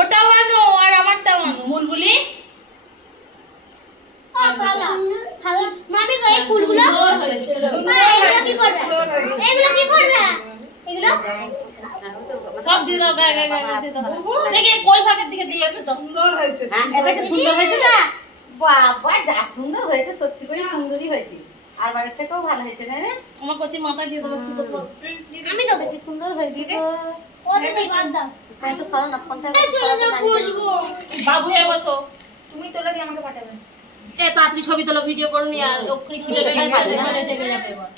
ওটাও আনো আর আমারটাও আনো। বুলবুলি মামি কই ফুলগুলো এগুলো কি করবে? এগুলো কি করবে? এগুলো সব দিয়ে দাও, গায়ে গায়ে গায়ে দিয়ে দাও। দেখি কোল ভাগের দিকে দিয়ে দাও। সুন্দর হয়েছে। এটা সুন্দর হয়েছে না? বাবা যা সুন্দর হয়েছে, সত্যি করে সুন্দরই হয়েছে। আর বাড়ির থেকেও ভালো হয়েছে না রে? আমার কচি মাথায় দিয়ে দেবো ফুটো দাও। আমি দেবো, কি সুন্দর হয়েছে তো। ওদের দেই বাদ দাও। একটু সরো না, ফোনটা বাবু এ বসো। তুমি তোলা দিয়ে আমাকে পাঠাবে। এ তাড়াতাড়ি ছবি তোলো, ভিডিও করো নি আর ওখানে খিদে পেয়ে গেছে, খাবে থেকে যাবে এবার।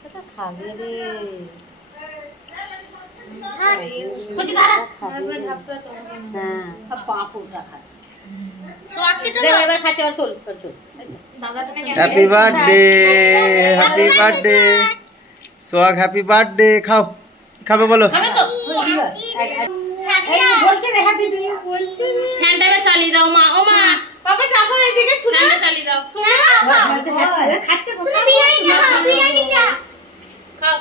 সেটা খাবে রে। কচি দাঁড়া। হ্যাঁ, পাঁপড় রাখা। সোয়াকটা দেখ এবার খাচ্ছে, আর তোল তোল। দাদাটাকে হ্যাপি বার্থডে, হ্যাপি বার্থডে সোহাগ, হ্যাপি বার্থডে। খাও, খাবে বলো। খাবে তো? বলছে রে হ্যাপি টু ইউ, বলছে রে। ফ্যানটা চালিয়ে দাও মা। ও মা, বাবা টাকা এইদিকে শুনে ফ্যানটা চালিয়ে দাও। খাচ্ছে শুধু বিরিয়ানি খাও, বিরিয়ানিটা। খাও।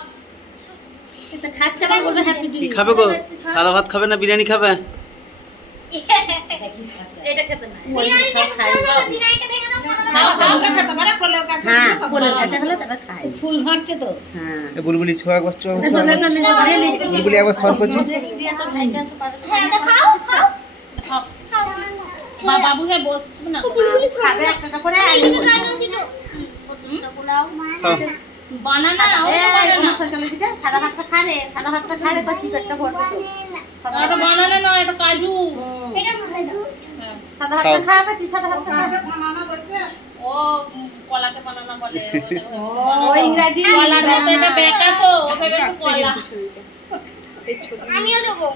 খাচ্ছে, আবার বলবে হ্যাপি টু কি ইউ। খাবে গো? সাদা ভাত খাবে না বিরিয়ানি খাবে? এটা খেতে না। বিরিয়ানিটা খাও, বিরিয়ানিটা ভেঙে দাও, সাদা খাও, খাও। হ্যাঁ, কোলের কাছে হলে তবে খায়। ফুল ঘাটছে তো। হ্যাঁ। এ বুলবুলি ছোঁয়া একবার ছোঁয়া একবার চলে চলে রে। বুলবুলি একবার সর করছি। দিয়া তোর ভাইকে আসো পারে। হ্যাঁ, এটা খাও, খাও। খাও। খাও। বাবু হে বস না। খাবে একটা করে আর এইগুলো কাটো ছিল। ওটা গুলাও খাও। বানানা ও বানানা। চলে দিকে সাদা ভাতটা খা রে, সাদা ভাতটা খা রে, কচি পেটটা ভরবে তো। সাদা এটা বানানা নয়, এটা কাজু। এটা মধ্যে দাও। সাদা ভাতটা খা, কচি সাদা ভাতটা খা। ও কলাকে বানানা বলে। ও ইংরেজি কলার মতো এটা বেটা তো, ভেবেছে কলা। আমিও দেবো।